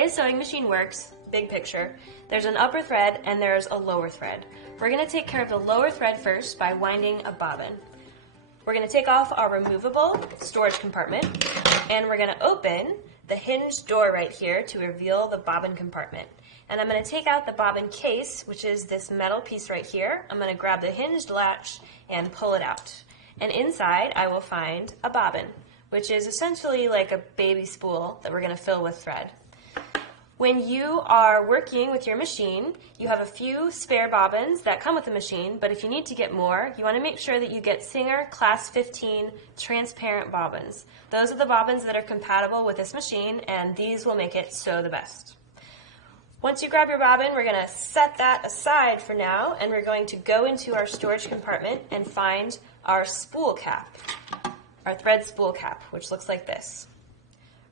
way a sewing machine works, big picture, there's an upper thread and there's a lower thread. We're going to take care of the lower thread first by winding a bobbin. We're going to take off our removable storage compartment and we're going to open the hinged door right here to reveal the bobbin compartment. And I'm going to take out the bobbin case, which is this metal piece right here. I'm going to grab the hinged latch and pull it out. And inside I will find a bobbin, which is essentially like a baby spool that we're going to fill with thread. When you are working with your machine, you have a few spare bobbins that come with the machine, but if you need to get more, you want to make sure that you get Singer Class 15 transparent bobbins. Those are the bobbins that are compatible with this machine, and these will make it sew the best. Once you grab your bobbin, we're going to set that aside for now, and we're going to go into our storage compartment and find our spool cap, our thread spool cap, which looks like this.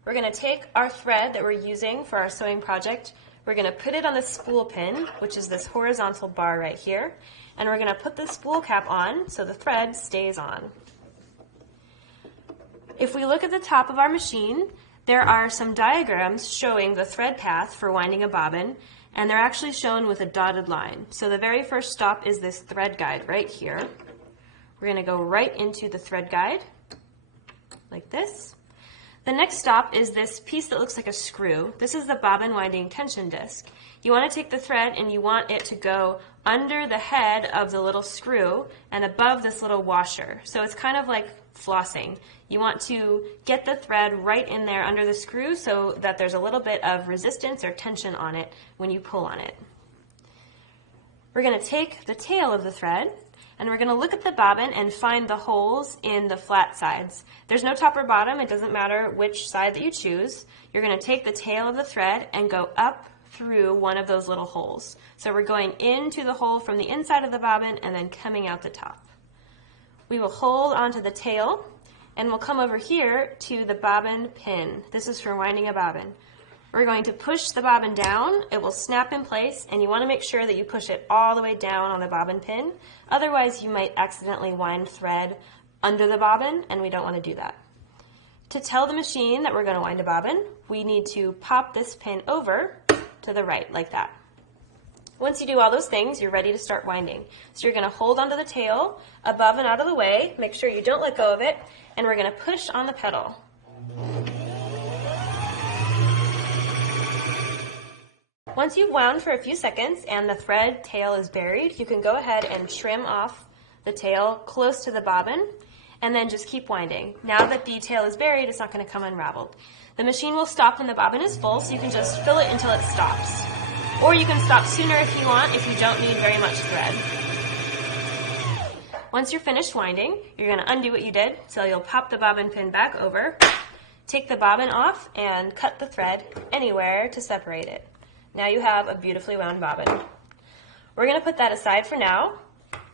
We're going to take our thread that we're using for our sewing project, we're going to put it on the spool pin, which is this horizontal bar right here, and we're going to put the spool cap on so the thread stays on. If we look at the top of our machine, there are some diagrams showing the thread path for winding a bobbin, and they're actually shown with a dotted line. So the very first stop is this thread guide right here. We're going to go right into the thread guide, like this. The next stop is this piece that looks like a screw. This is the bobbin winding tension disc. You want to take the thread and you want it to go under the head of the little screw and above this little washer. So it's kind of like flossing. You want to get the thread right in there under the screw so that there's a little bit of resistance or tension on it when you pull on it. We're going to take the tail of the thread and we're going to look at the bobbin and find the holes in the flat sides. There's no top or bottom, it doesn't matter which side that you choose. You're going to take the tail of the thread and go up through one of those little holes. So we're going into the hole from the inside of the bobbin and then coming out the top. We will hold onto the tail and we'll come over here to the bobbin pin. This is for winding a bobbin. We're going to push the bobbin down, it will snap in place, and you want to make sure that you push it all the way down on the bobbin pin. Otherwise you might accidentally wind thread under the bobbin, and we don't want to do that. To tell the machine that we're going to wind a bobbin, we need to pop this pin over to the right, like that. Once you do all those things, you're ready to start winding. So you're going to hold onto the tail above and out of the way, make sure you don't let go of it, and we're going to push on the pedal. Once you've wound for a few seconds and the thread tail is buried, you can go ahead and trim off the tail close to the bobbin and then just keep winding. Now that the tail is buried, it's not going to come unraveled. The machine will stop when the bobbin is full, so you can just fill it until it stops. Or you can stop sooner if you want, if you don't need very much thread. Once you're finished winding, you're going to undo what you did, so you'll pop the bobbin pin back over, take the bobbin off, and cut the thread anywhere to separate it. Now you have a beautifully wound bobbin. We're going to put that aside for now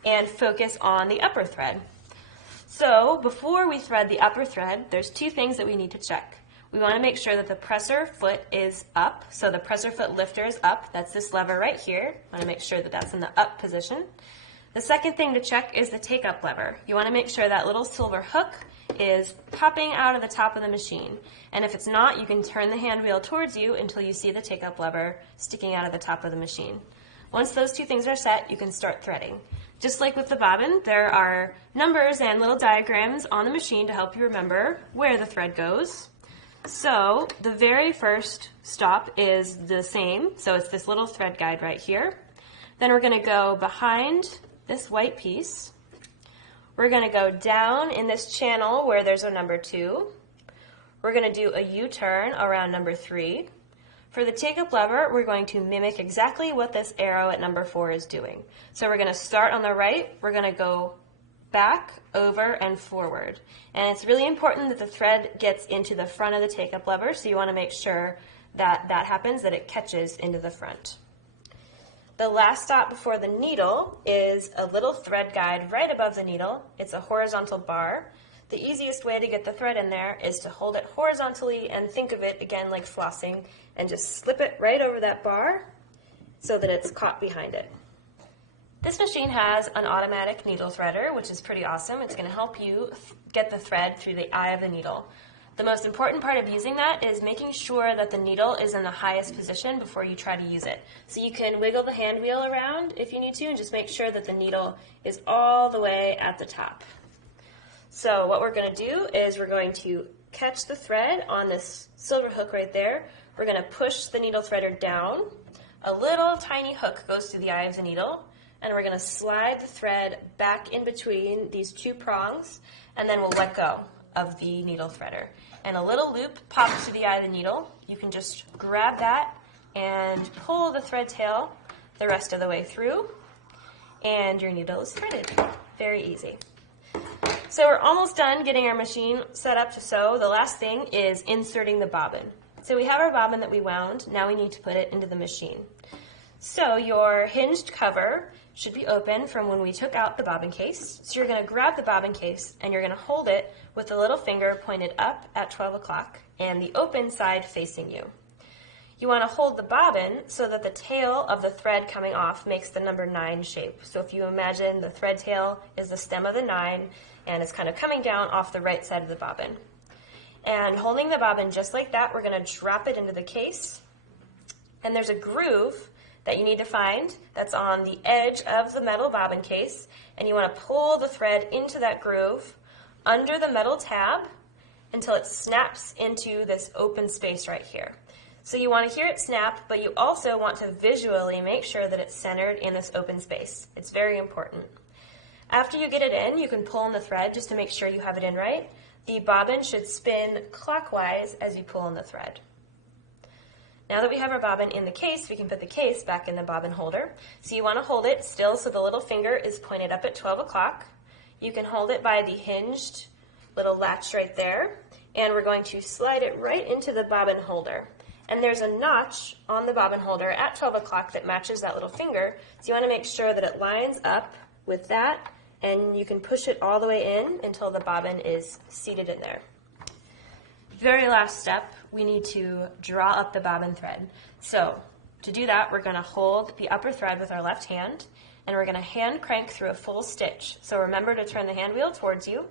and focus on the upper thread. So before we thread the upper thread, there's two things that we need to check. We want to make sure that the presser foot is up, so the presser foot lifter is up. That's this lever right here. I want to make sure that that's in the up position. The second thing to check is the take-up lever. You want to make sure that little silver hook is popping out of the top of the machine. And if it's not, you can turn the hand wheel towards you until you see the take-up lever sticking out of the top of the machine. Once those two things are set, you can start threading. Just like with the bobbin, there are numbers and little diagrams on the machine to help you remember where the thread goes. So the very first stop is the same, so it's this little thread guide right here. Then we're going to go behind this white piece. We're going to go down in this channel where there's a number 2. We're going to do a U-turn around number 3. For the take-up lever, we're going to mimic exactly what this arrow at number 4 is doing. So we're going to start on the right, we're going to go back, over, and forward. And it's really important that the thread gets into the front of the take-up lever, so you want to make sure that that happens, that it catches into the front. The last stop before the needle is a little thread guide right above the needle. It's a horizontal bar. The easiest way to get the thread in there is to hold it horizontally and think of it again like flossing and just slip it right over that bar so that it's caught behind it. This machine has an automatic needle threader, which is pretty awesome. It's going to help you get the thread through the eye of the needle. The most important part of using that is making sure that the needle is in the highest position before you try to use it. So you can wiggle the hand wheel around if you need to and just make sure that the needle is all the way at the top. So what we're going to do is we're going to catch the thread on this silver hook right there. We're going to push the needle threader down. A little tiny hook goes through the eye of the needle, and we're going to slide the thread back in between these two prongs, and then we'll let go of the needle threader. And a little loop pops through the eye of the needle. You can just grab that and pull the thread tail the rest of the way through, and your needle is threaded. Very easy. So we're almost done getting our machine set up to sew. The last thing is inserting the bobbin. So we have our bobbin that we wound. Now we need to put it into the machine. So your hinged cover should be open from when we took out the bobbin case. So you're going to grab the bobbin case and you're going to hold it with the little finger pointed up at 12 o'clock and the open side facing you. You want to hold the bobbin so that the tail of the thread coming off makes the number 9 shape. So if you imagine the thread tail is the stem of the 9 and it's kind of coming down off the right side of the bobbin. And holding the bobbin just like that, we're going to drop it into the case. And there's a groove that you need to find that's on the edge of the metal bobbin case, and you want to pull the thread into that groove under the metal tab until it snaps into this open space right here. So you want to hear it snap, but you also want to visually make sure that it's centered in this open space. It's very important. After you get it in, you can pull on the thread just to make sure you have it in right. The bobbin should spin clockwise as you pull on the thread. Now that we have our bobbin in the case, we can put the case back in the bobbin holder. So you want to hold it still so the little finger is pointed up at 12 o'clock. You can hold it by the hinged little latch right there, and we're going to slide it right into the bobbin holder. And there's a notch on the bobbin holder at 12 o'clock that matches that little finger, so you want to make sure that it lines up with that, and you can push it all the way in until the bobbin is seated in there. Very last step, we need to draw up the bobbin thread. So to do that, we're going to hold the upper thread with our left hand, and we're going to hand crank through a full stitch. So remember to turn the hand wheel towards you.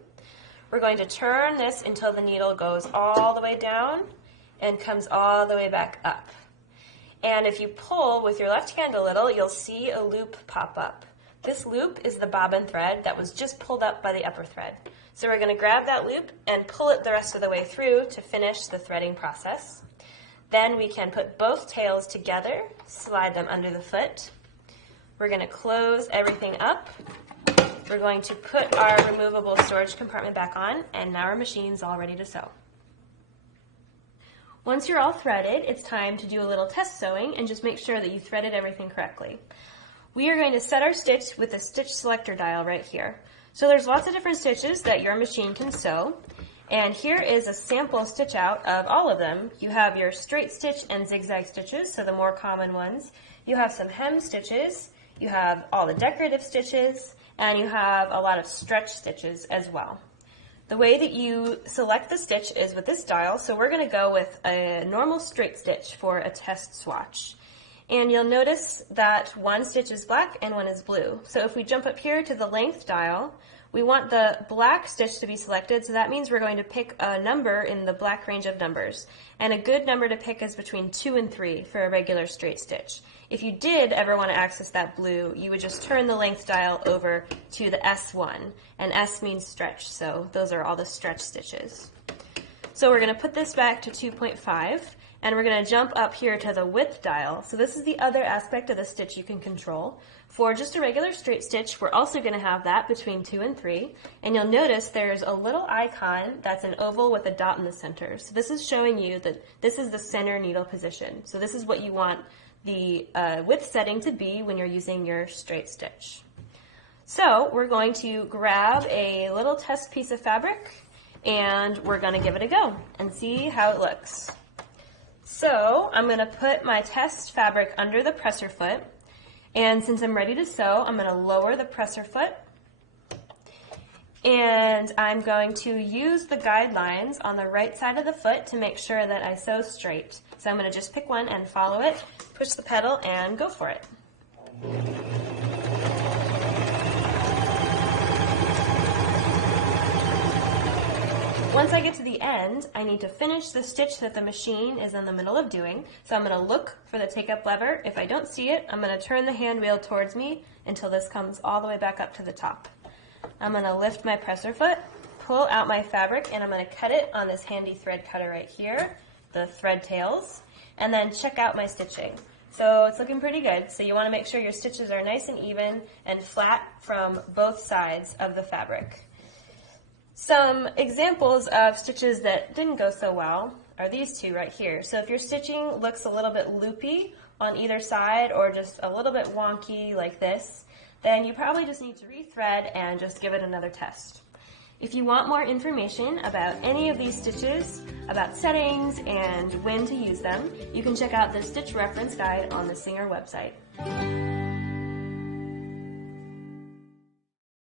We're going to turn this until the needle goes all the way down and comes all the way back up. And if you pull with your left hand a little, you'll see a loop pop up. This loop is the bobbin thread that was just pulled up by the upper thread. So we're going to grab that loop and pull it the rest of the way through to finish the threading process. Then we can put both tails together, slide them under the foot. We're going to close everything up. We're going to put our removable storage compartment back on, and now our machine's all ready to sew. Once you're all threaded, it's time to do a little test sewing and just make sure that you threaded everything correctly. We are going to set our stitch with the stitch selector dial right here. So there's lots of different stitches that your machine can sew, and here is a sample stitch out of all of them. You have your straight stitch and zigzag stitches, so the more common ones. You have some hem stitches, you have all the decorative stitches, and you have a lot of stretch stitches as well. The way that you select the stitch is with this dial, so we're going to go with a normal straight stitch for a test swatch. And you'll notice that one stitch is black and one is blue. So if we jump up here to the length dial, we want the black stitch to be selected, so that means we're going to pick a number in the black range of numbers. And a good number to pick is between 2 and 3 for a regular straight stitch. If you did ever want to access that blue, you would just turn the length dial over to the S1, and S means stretch, so those are all the stretch stitches. So we're going to put this back to 2.5. And we're going to jump up here to the width dial. So this is the other aspect of the stitch you can control. For just a regular straight stitch, we're also going to have that between 2 and 3. And you'll notice there's a little icon that's an oval with a dot in the center. So this is showing you that this is the center needle position. So this is what you want the width setting to be when you're using your straight stitch. So we're going to grab a little test piece of fabric, and we're going to give it a go and see how it looks. So I'm going to put my test fabric under the presser foot, and since I'm ready to sew, I'm going to lower the presser foot, and I'm going to use the guidelines on the right side of the foot to make sure that I sew straight. So I'm going to just pick one and follow it, push the pedal, and go for it. once I get to the end, I need to finish the stitch that the machine is in the middle of doing. So I'm going to look for the take up lever. If I don't see it, I'm going to turn the hand wheel towards me until this comes all the way back up to the top. I'm going to lift my presser foot, pull out my fabric, and I'm going to cut it on this handy thread cutter right here, the thread tails, and then check out my stitching. So it's looking pretty good. So you want to make sure your stitches are nice and even and flat from both sides of the fabric. Some examples of stitches that didn't go so well are these two right here. So if your stitching looks a little bit loopy on either side or just a little bit wonky like this, then you probably just need to rethread and just give it another test. If you want more information about any of these stitches, about settings and when to use them, you can check out the stitch reference guide on the Singr website.